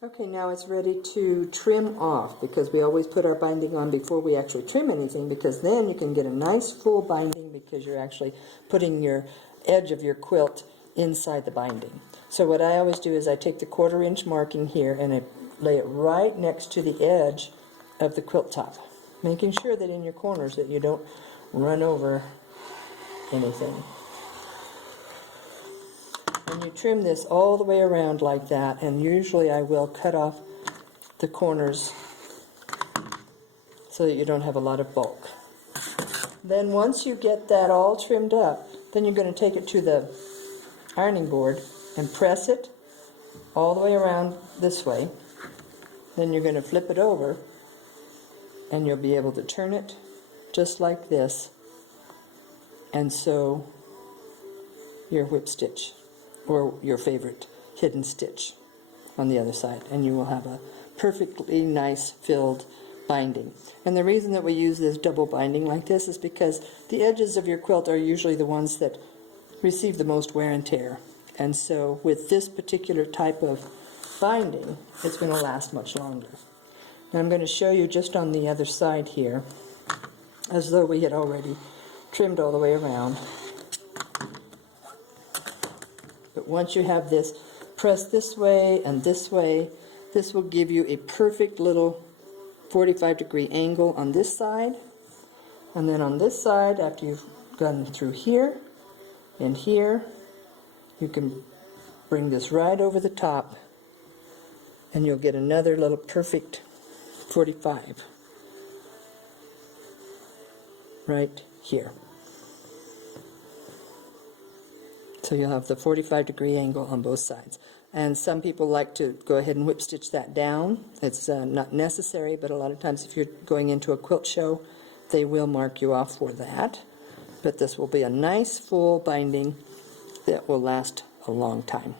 Okay, now it's ready to trim off, because we always put our binding on before we actually trim anything, because then you can get a nice full binding because you're actually putting your edge of your quilt inside the binding. So what I always do is I take the 1/4 inch marking here and I lay it right next to the edge of the quilt top, making sure that in your corners that you don't run over anything. And you trim this all the way around like that, and usually I will cut off the corners so that you don't have a lot of bulk. Then once you get that all trimmed up, then you're going to take it to the ironing board and press it all the way around this way. Then you're going to flip it over and you'll be able to turn it just like this and sew your whip stitch or your favorite hidden stitch on the other side, and you will have a perfectly nice filled binding. And the reason that we use this double binding like this is because the edges of your quilt are usually the ones that receive the most wear and tear, and so with this particular type of binding it's going to last much longer. Now I'm going to show you just on the other side here, as though we had already trimmed all the way around. But once you have this pressed this way and this way, this will give you a perfect little 45-degree angle on this side. And then on this side, after you've gone through here and here, you can bring this right over the top and you'll get another little perfect 45 right here. So you'll have the 45-degree angle on both sides. And some people like to go ahead and whip stitch that down. It's not necessary, but a lot of times if you're going into a quilt show, they will mark you off for that. But this will be a nice full binding that will last a long time.